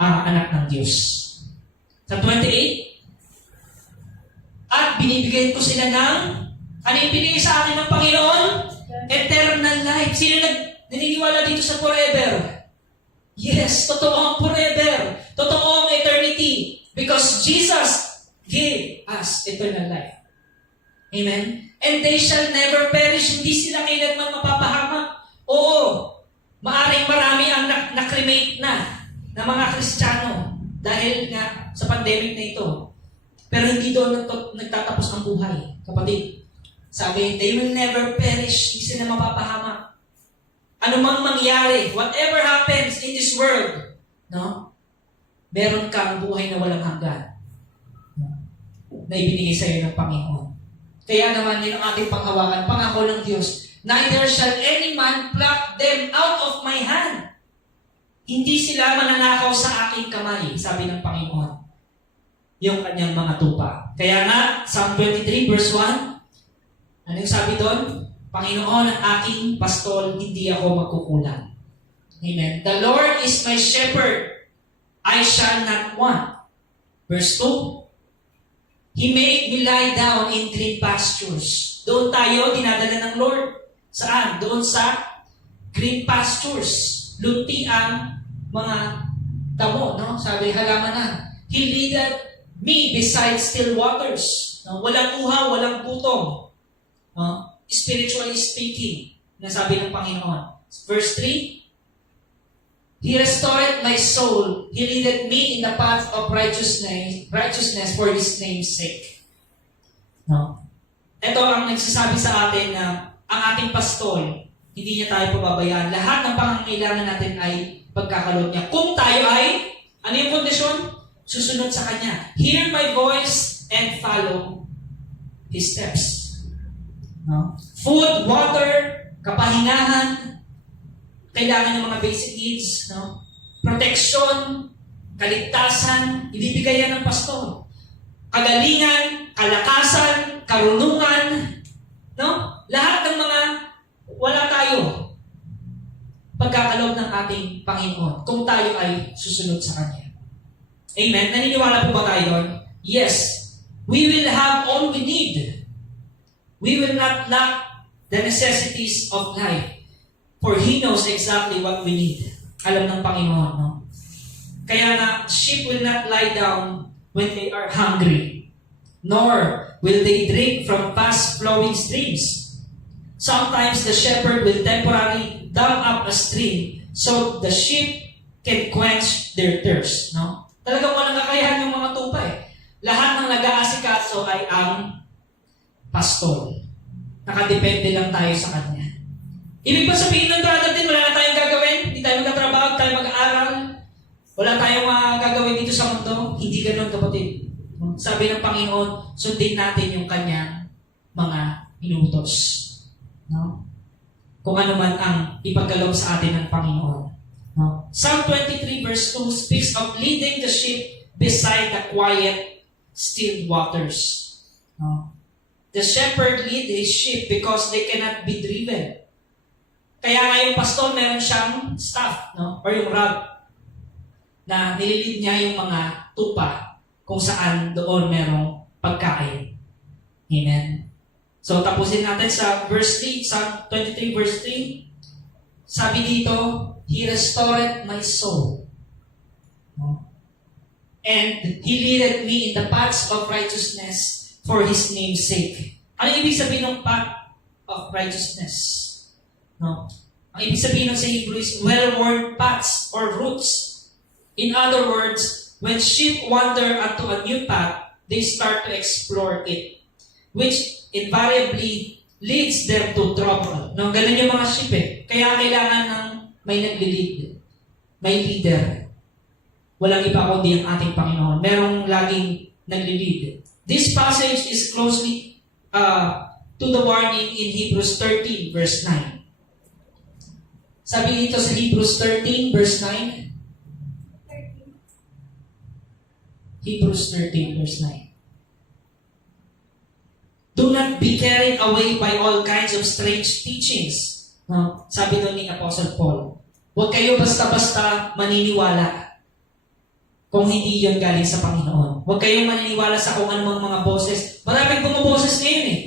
anak ng Diyos. Sa 28, at binibigyan ko sila ng, ano yung binigay sa akin ng Panginoon? Eternal life. Sino naniniwala dito sa forever? Yes, totoo ang forever. Totoo ang eternity. Because Jesus gave us eternal life. Amen? And they shall never perish. Hindi sila kailanman mapapahamak. Oo, maaring marami ang nakremate na mga Kristiyano dahil nga sa pandemic na ito. Pero hindi doon nagtatapos ang buhay. Kapatid, sabi, they will never perish. Hindi sila mapapahamak. Ano mang mangyari, whatever happens in this world, no? Meron kang buhay na walang hanggan na ibinigay sa iyo ng Panginoon. Kaya naman yun ang ating panghawakan, pangako ng Diyos, neither shall any man pluck them out of my hand. Hindi sila mananakaw sa aking kamay, sabi ng Panginoon. Yung kanyang mga tupa. Kaya nga, Psalm 23 verse 1, ano yung sabi doon? Panginoon ang aking pastol, hindi ako magkukulang. Amen. The Lord is my shepherd, I shall not want. Verse 2, He made me lie down in green pastures. Doon tayo dinadala ng Lord. Saan? Doon sa green pastures. Lunti ang mga tamo, no? Sabi, halaman na. He leadeth me beside still waters. No? Walang uhaw, walang gutom. No? Spiritually speaking, nasabi ng Panginoon. Verse 3, He restored my soul. He leadeth me in the path of righteousness for His name's sake. No? Ito ang nagsasabi sa atin na ang ating pastol, hindi niya tayo pababayaan. Lahat ng pangangailangan natin ay pagkakaloob niya. Kung tayo ay, ano yung kondisyon? Susunod sa Kanya. Hear my voice and follow His steps. No? Food, water, kapahingahan, kailangan ng mga basic needs, no? Protection, kaligtasan, ibibigay yan ng pastor. Kagalingan, kalakasan, karunungan, no? Lahat ng mga wala tayo pagkakaloob ng ating Panginoon kung tayo ay susunod sa Kanya. Amen? Naniniwala po ba tayo doon? Yes. We will have all we need. We will not lack the necessities of life. For He knows exactly what we need. Alam ng Panginoon, no? Kaya nga, sheep will not lie down when they are hungry, nor will they drink from fast-flowing streams. Sometimes the shepherd will temporarily dam up a stream so the sheep can quench their thirst, no? Talagang walang kakayahan yung mga tupa eh. Lahat ng nag-aasikaso ay ang pastor. Nakadepende lang tayo sa Kanya. Ibig ba sabihin ng dadating, wala na tayong gagawin? Hindi tayo magtatrabaho, hindi tayo mag-aaral? Wala tayong gagawin dito sa mundo? Hindi ganoon, kapatid. Sabi ng Panginoon, sundin natin yung Kanyang mga inutos. No? Kung ano man ang ipagkaloob sa atin ng Panginoon. No? Psalm 23 verse 2 speaks of leading the sheep beside the quiet, still waters. No? The shepherd lead his sheep because they cannot be driven. Kaya nga yung pastor, meron siyang staff, no? Or yung rod, na nililid niya yung mga tupa kung saan doon merong pagkain. Amen? So, tapusin natin sa verse 3, Psalm 23 verse 3. Sabi dito, He restored my soul. No? And He leadeth me in the paths of righteousness for His name's sake. Ano ibig sabihin ng path of righteousness? No? Ang ibig sabihin ng sa Hebrew is well-worn paths or routes. In other words, when sheep wander onto a new path, they start to explore it, which invariably leads them to trouble. No, ganun yung mga sheep eh. Kaya kailangan ng may nag-lead, may leader. Walang iba kundi ang ating Panginoon. Merong laging nag-lead. This passage is closely to the warning in Hebrews 13 verse 9. Sabi dito sa Hebrews 13 verse 9. Hebrews 13 verse 9. Do not be carried away by all kinds of strange teachings. No? Sabi doon ni Apostle Paul, huwag kayo basta-basta maniniwala kung hindi yun galing sa Panginoon. Huwag kayong maniniwala sa kung anumang mga boses. Maraming bumaboses ngayon eh.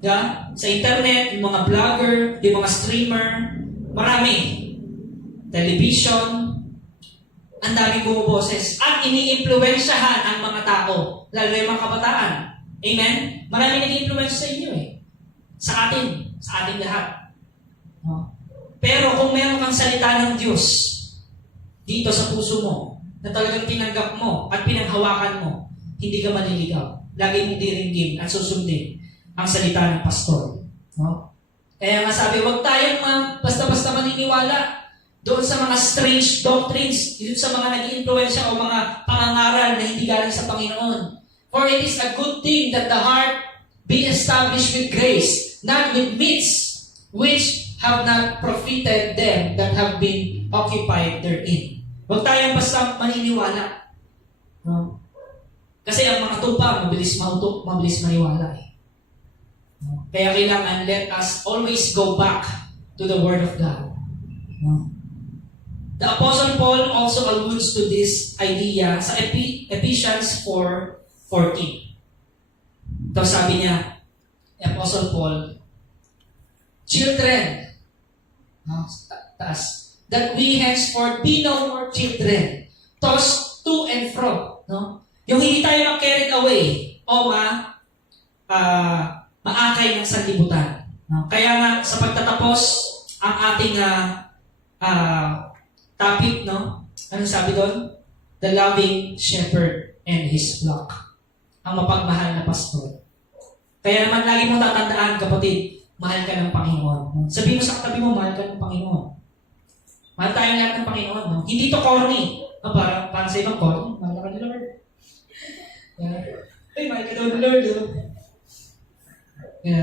Yeah? Sa internet, yung mga vlogger, yung mga streamer, marami. Television, ang daming bumaboses. At ini-impluwensyahan ang mga tao, lalo yung mga kabataan. Amen? Marami nag-i-influence sa inyo eh. Sa ating lahat. No? Pero kung meron kang salita ng Diyos dito sa puso mo, na talagang tinanggap mo at pinanghawakan mo, hindi ka maniligaw. Lagi mong diringgin at susundin ang salita ng pastor. No? Kaya nga sabi, huwag tayong basta-basta maniniwala doon sa mga strange doctrines, doon sa mga nag-i-influensya o mga pangangaral na hindi galing sa Panginoon. For it is a good thing that the heart be established with grace, not with meats, which have not profited them that have been occupied therein. Huwag tayong basta maniniwala. No? Kasi ang mga tupa, mabilis maniwala eh. No? Kaya kailangan, let us always go back to the Word of God. No? The Apostle Paul also alludes to this idea sa Ephesians 4:14. Ito sabi niya, Apostle Paul, children, no? Taas, that we henceforth be no more children, tossed to and fro. No? Yung hindi tayo carried away o maakay ng sanlibutan. No? Kaya nga, sa pagtatapos, ang ating topic, no? Ano sabi doon? The loving shepherd and his flock. Ang mapagmahal na pastor. Kaya naman lagi mo tatandaan, kapatid, mahal ka ng Panginoon. Sabi mo sa katabi mo, mahal ka ng Panginoon. Mahal tayong lahat ng Panginoon. No? Hindi to corny. Para sa ibang corny, mahal ka ni Lord. Ay, mahal ka daw ni Lord.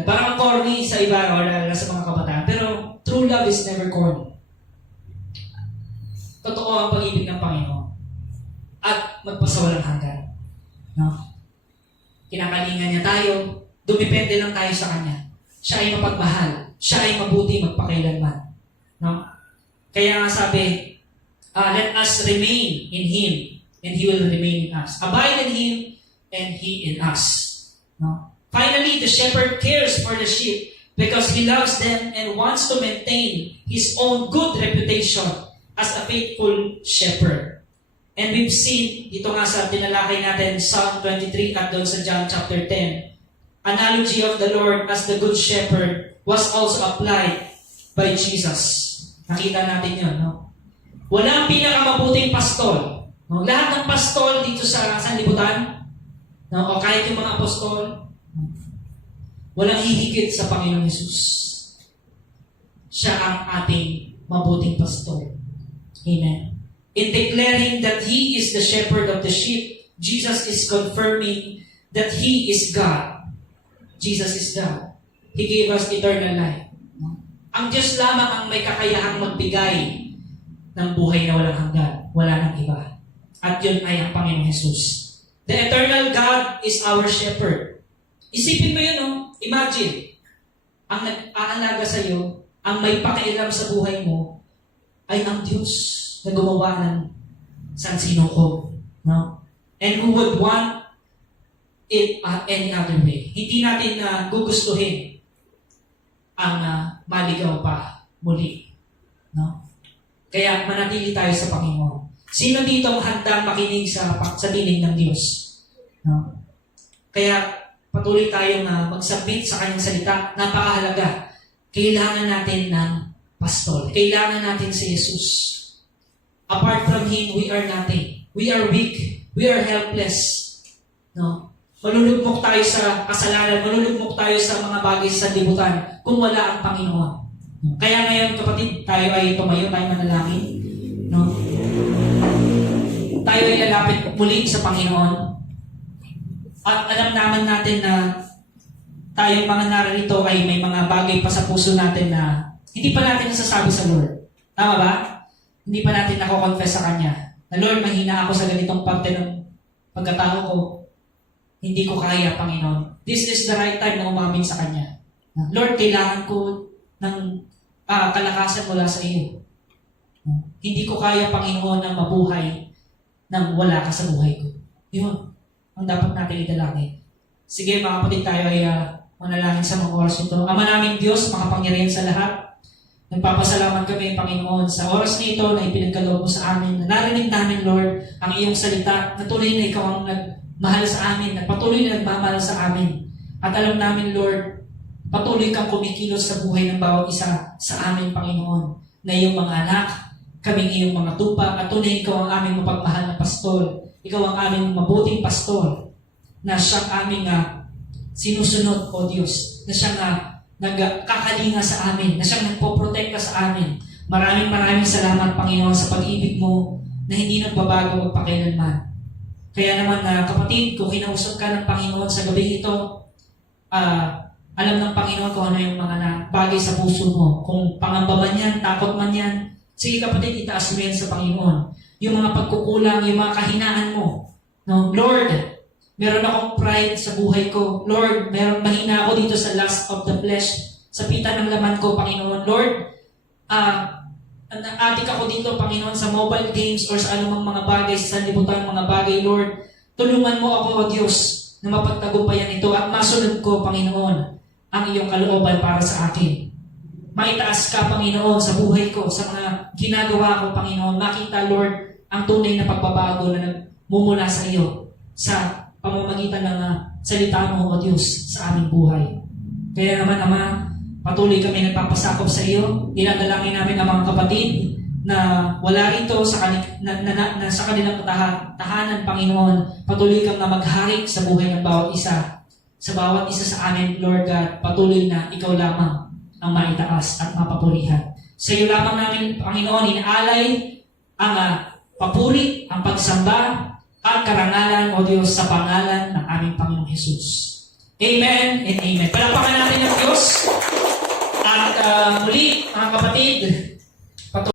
Parang corny sa iba o lalo sa mga kabataan. Pero true love is never corny. Totoo ang pag-ibig ng Panginoon. At magpasawalang hanggan. No? Kinakalingan niya tayo. Dumipende lang tayo sa Kanya. Siya ay mapagmahal. Siya ay mabuti magpakailanman. No? Kaya nga sabi, let us remain in Him and He will remain in us. Abide in Him and He in us. No? Finally, the shepherd cares for the sheep because he loves them and wants to maintain his own good reputation as a faithful shepherd. And we've seen, dito nga sa tinalakay natin, Psalm 23 at doon sa John chapter 10, analogy of the Lord as the good shepherd was also applied by Jesus. Nakita natin yun, no? Walang pinakamabuting pastol. No? Lahat ng pastol dito sa sanlibutan, no? O kahit yung mga apostol, walang hihigit sa Panginoong Hesus. Siya ang ating mabuting pastol. Amen. In declaring that He is the shepherd of the sheep, Jesus is confirming that He is God. Jesus is God. He gave us eternal life. Ang Diyos lamang ang may kakayahang magbigay ng buhay na walang hanggan. Wala nang iba. At yun ay ang Panginoong Hesus. The eternal God is our shepherd. Isipin mo yun, no? Imagine, ang nag-aalaga sa iyo, ang may pakialam sa buhay mo, ay ang Diyos na gumawa ng sansinukob. No? And who would want it any other way? Hindi natin gugustuhin ang maligaw pa muli. No? Kaya manatili tayo sa Panginoon. Sino dito ang handang makinig sa tinig ng Diyos? No? Kaya patuloy tayong mag-submit sa Kanyang salita. Napakahalaga. Kailangan natin ng pastol. Kailangan natin si Jesus. Apart from Him, we are nothing. We are weak. We are helpless. No? Malulugmok tayo sa kasalanan. Malulugmok tayo sa mga bagay sa libutan kung wala ang Panginoon. Kaya ngayon, kapatid, tayo ay tumayo, tayo manalangin. No? Tayo ay lalapit muli sa Panginoon. At alam naman natin na tayong mga naririto ay may mga bagay pa sa puso natin na hindi pa natin nasasabi sa Lord. Tama ba? Hindi pa natin nako-confess sa Kanya. Na Lord, mahina ako sa ganitong parte ng pagkatao ko. Hindi ko kaya, Panginoon. This is the right time na umamin sa Kanya. Lord, kailangan ko ng kalakasan mula sa iyo. Hindi ko kaya, Panginoon, na mabuhay nang wala ka sa buhay ko. Yun ang dapat natin idalangin. Sige, mga kapatid, tayo ay manalangin sa mga oras ito. Ama namin Diyos, makapangyarihan sa lahat. Nagpapasalamat kami, Panginoon, sa oras na ito na ipinagkaloob mo sa amin. Narinig namin, Lord, ang iyong salita na tunay na ikaw ang nagmahal sa amin, na patuloy na nagmamahal sa amin. At alam namin, Lord, patuloy kang kumikilos sa buhay ng bawat isa sa amin, Panginoon, na iyong mga anak, kaming iyong mga tupa, at tunay ikaw ang aming mapagmahal na pastol. Ikaw ang aming mabuting pastol, na siyang aming sinusunod, O Diyos, na siyang nagkakalinga sa amin, na siyang nagpoprotekta sa amin. Maraming salamat, Panginoon, sa pag-ibig mo na hindi nagbabago magpakailanman. Kaya naman, kapatid, kung kinausap ka ng Panginoon sa gabi ito, alam ng Panginoon kung ano yung mga bagay sa puso mo. Kung pangamba man yan, takot man yan, sige kapatid, itaas mo yan sa Panginoon. Yung mga pagkukulang, yung mga kahinaan mo. No? Lord, meron akong pride sa buhay ko. Lord, mahina ako dito sa lust of the flesh, sa pita ng laman ko, Panginoon. Lord, addict ako dito, Panginoon, sa mobile games or sa anumang mga bagay, sa sanlibutan mga bagay, Lord. Tulungan mo ako, O Diyos, na mapagtagumpayan ito at masunod ko, Panginoon, ang iyong kalooban para sa akin. Maitaas ka, Panginoon, sa buhay ko, sa mga ginagawa ko, Panginoon. Makita, Lord, ang tunay na pagbabago na nagmumula sa iyo sa pamamagitan ng salita mo, O Diyos, sa aming buhay. Kaya naman, Ama, patuloy kami nagpapasakop sa iyo. Dinadalangin namin ang mga kapatid na wala rito sa kanilang tahanan, Panginoon. Patuloy kang na maghari sa buhay ng bawat isa. Sa bawat isa sa amin, Lord God, patuloy na ikaw lamang ang maitaas at mapapurihan. Sa iyo lamang namin, Panginoon, inaalay ang papuri, ang pagsamba, at karangalan, O Diyos, sa pangalan ng aming Panginoong Jesus. Amen and amen. Palakpakan natin ng Diyos. At muli, mga kapatid,